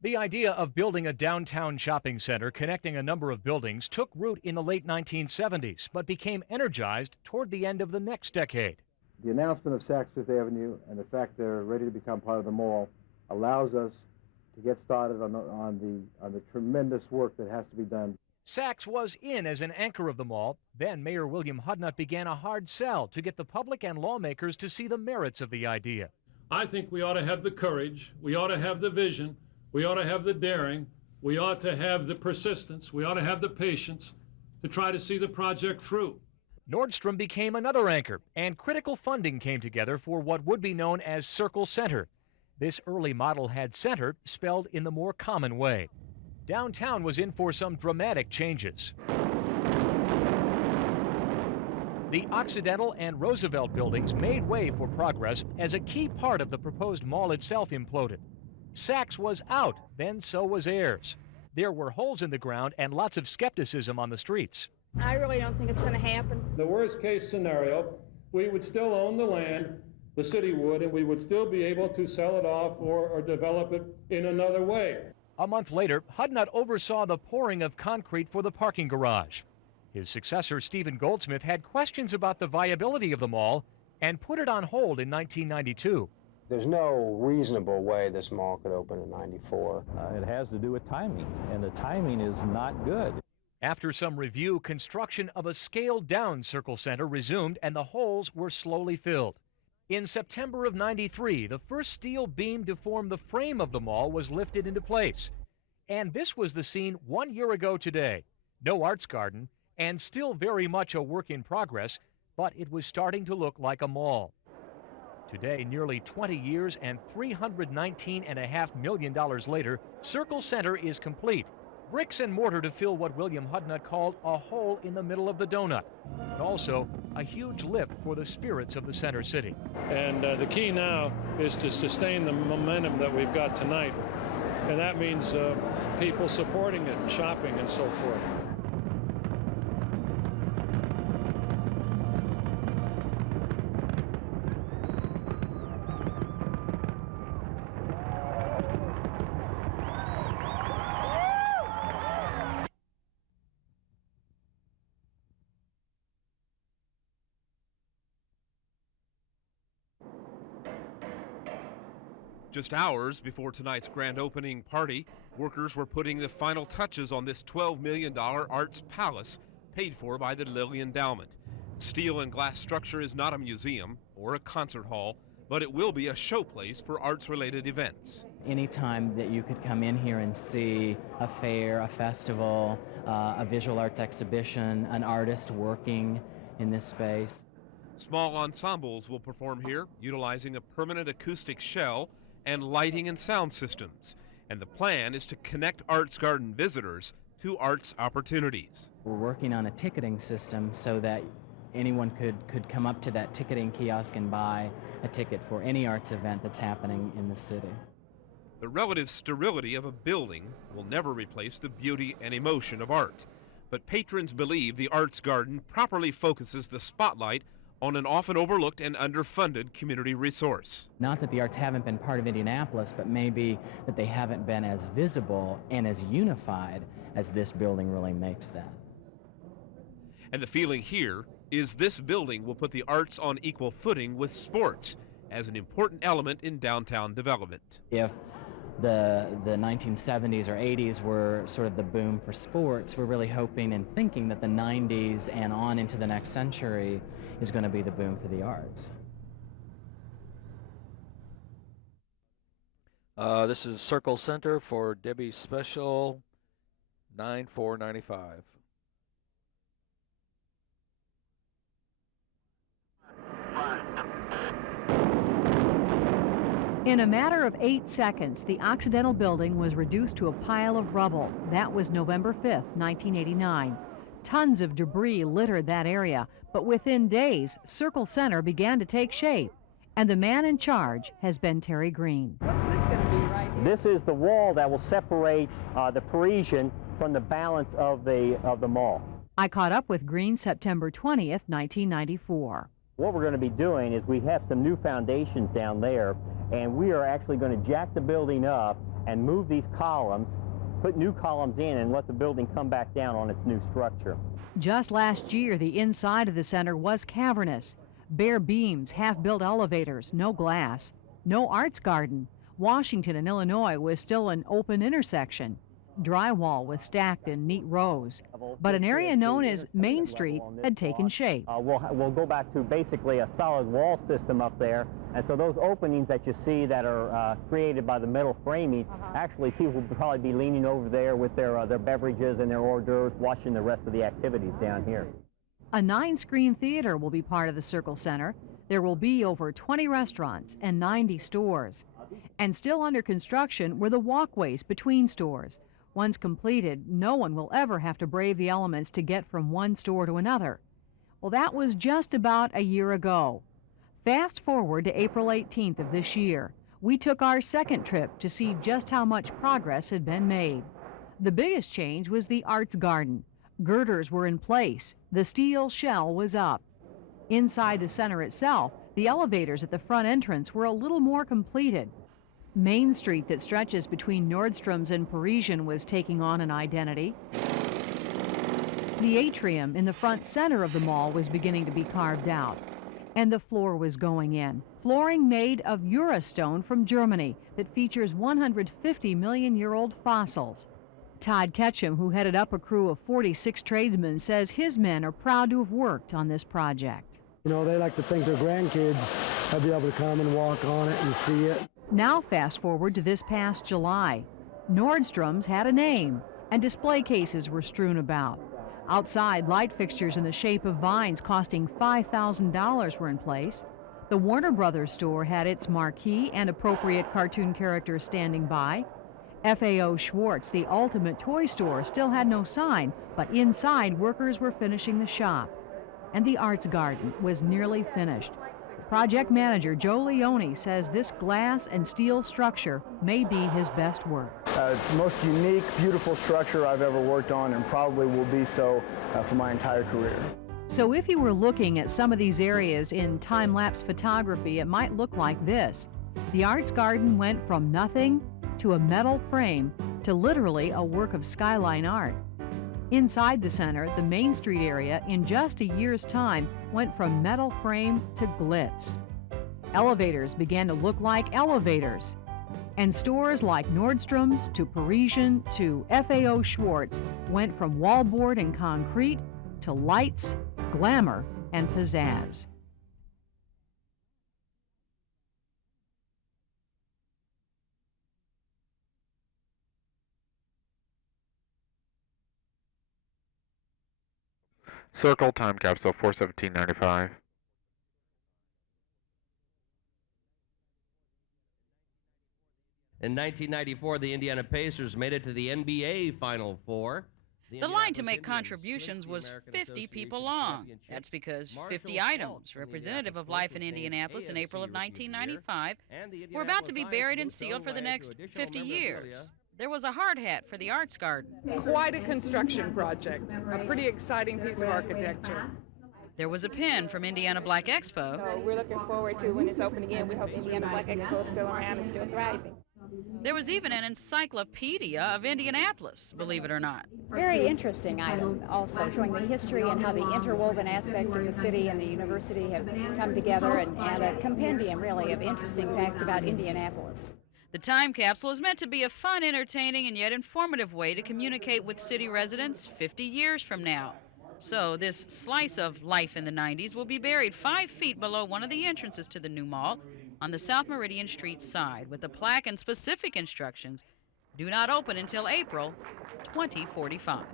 The idea of building a downtown shopping center connecting a number of buildings took root in the late 1970s, but became energized toward the end of the next decade. The announcement of Saks Fifth Avenue and the fact they're ready to become part of the mall allows us to get started on the tremendous work that has to be done. Saks was in as an anchor of the mall. Then Mayor William Hudnut began a hard sell to get the public and lawmakers to see the merits of the idea. I think we ought to have the courage, we ought to have the vision, we ought to have the daring, we ought to have the persistence, we ought to have the patience to try to see the project through. Nordstrom became another anchor, and critical funding came together for what would be known as Circle Center. This early model had center spelled in the more common way. Downtown was in for some dramatic changes. The Occidental and Roosevelt buildings made way for progress as a key part of the proposed mall itself imploded. Saks was out, then so was Ayers. There were holes in the ground and lots of skepticism on the streets. I really don't think it's going to happen. The worst case scenario, we would still own the land, the city would, and we would still be able to sell it off or develop it in another way. A month later, Hudnut oversaw the pouring of concrete for the parking garage. His successor, Stephen Goldsmith, had questions about the viability of the mall and put it on hold in 1992. There's no reasonable way this mall could open in '94. It has to do with timing, and the timing is not good. After some review, construction of a scaled-down Circle Center resumed and the holes were slowly filled. In September of '93, the first steel beam to form the frame of the mall was lifted into place. And this was the scene 1 year ago today. No arts garden, and still very much a work in progress, but it was starting to look like a mall. Today, nearly 20 years and $319.5 million later, Circle Center is complete. Bricks and mortar to fill what William Hudnut called a hole in the middle of the donut, but also a huge lift for the spirits of the center city. And the key now is to sustain the momentum that we've got tonight, and that means people supporting it and shopping and so forth. Just hours before tonight's grand opening party, workers were putting the final touches on this $12 million arts palace paid for by the Lilly Endowment. The steel and glass structure is not a museum or a concert hall, but it will be a showplace for arts-related events. Anytime that you could come in here and see a fair, a festival, a visual arts exhibition, an artist working in this space. Small ensembles will perform here, utilizing a permanent acoustic shell and lighting and sound systems. And the plan is to connect Arts Garden visitors to arts opportunities. We're working on a ticketing system so that anyone could come up to that ticketing kiosk and buy a ticket for any arts event that's happening in the city. The relative sterility of a building will never replace the beauty and emotion of art. But patrons believe the Arts Garden properly focuses the spotlight on an often overlooked and underfunded community resource. Not that the arts haven't been part of Indianapolis, but maybe that they haven't been as visible and as unified as this building really makes that. And the feeling here is this building will put the arts on equal footing with sports as an important element in downtown development. If the 1970s or 80s were sort of the boom for sports, we're really hoping and thinking that the 90s and on into the next century is going to be the boom for the arts. This is Circle Center for Debbie's Special, $9,495. In a matter of 8 seconds, the Occidental building was reduced to a pile of rubble. That was November 5th, 1989. Tons of debris littered that area, but within days, Circle Center began to take shape. And the man in charge has been Terry Green. What's this going to be right here? This is the wall that will separate the Parisian from the balance of the mall. I caught up with Green September 20th, 1994. What we're going to be doing is we have some new foundations down there, and we are actually going to jack the building up and move these columns, put new columns in, and let the building come back down on its new structure. Just last year, the inside of the center was cavernous. Bare beams, half-built elevators, no glass, no arts garden. Washington and Illinois was still an open intersection. Drywall was stacked in neat rows. But an area known as Main Street had taken shape. We'll go back to basically a solid wall system up there. And so those openings that you see that are created by the metal framing, actually people will probably be leaning over there with their beverages and their hors d'oeuvres, watching the rest of the activities down here. A 9-screen theater will be part of the Circle Center. There will be over 20 restaurants and 90 stores. And still under construction were the walkways between stores. Once completed, no one will ever have to brave the elements to get from one store to another. Well, that was just about a year ago. Fast forward to April 18th of this year. We took our second trip to see just how much progress had been made. The biggest change was the arts garden. Girders were in place. The steel shell was up. Inside the center itself, the elevators at the front entrance were a little more completed. Main Street that stretches between Nordstrom's and Parisian was taking on an identity. The atrium in the front center of the mall was beginning to be carved out. And the floor was going in. Flooring made of Eurostone from Germany that features 150-million-year-old fossils. Todd Ketchum, who headed up a crew of 46 tradesmen, says his men are proud to have worked on this project. You know, they like to think their grandkids will be able to come and walk on it and see it. Now fast forward to this past July. Nordstrom's had a name, and display cases were strewn about. Outside, light fixtures in the shape of vines costing $5,000 were in place. The Warner Brothers store had its marquee and appropriate cartoon characters standing by. FAO Schwartz, the ultimate toy store, still had no sign, but inside workers were finishing the shop. And the arts garden was nearly finished. Project manager Joe Leone says this glass and steel structure may be his best work. Most unique, beautiful structure I've ever worked on, and probably will be so for my entire career. So if you were looking at some of these areas in time-lapse photography, it might look like this. The arts garden went from nothing to a metal frame to literally a work of skyline art. Inside the center, the Main Street area, in just a year's time, went from metal frame to glitz. Elevators began to look like elevators. And stores like Nordstrom's to Parisian to FAO Schwartz went from wallboard and concrete to lights, glamour, and pizzazz. Circle time capsule 4/17/95. In 1994, the Indiana Pacers made it to the NBA Final Four. The line to make contributions was 50 people long. That's because 50 items, representative of life in Indianapolis in April of 1995, were about to be buried and sealed for the next 50 years. There was a hard hat for the arts garden. Quite a construction project, a pretty exciting piece of architecture. There was a pin from Indiana Black Expo. So we're looking forward to when it's open again. We hope Indiana Black Expo is still around and still thriving. There was even an encyclopedia of Indianapolis, believe it or not. Very interesting item, also showing the history and how the interwoven aspects of the city and the university have come together, and a compendium, really, of interesting facts about Indianapolis. The time capsule is meant to be a fun, entertaining, and yet informative way to communicate with city residents 50 years from now. So this slice of life in the 90s will be buried 5 feet below one of the entrances to the new mall on the South Meridian Street side with a plaque and specific instructions: do not open until April 2045.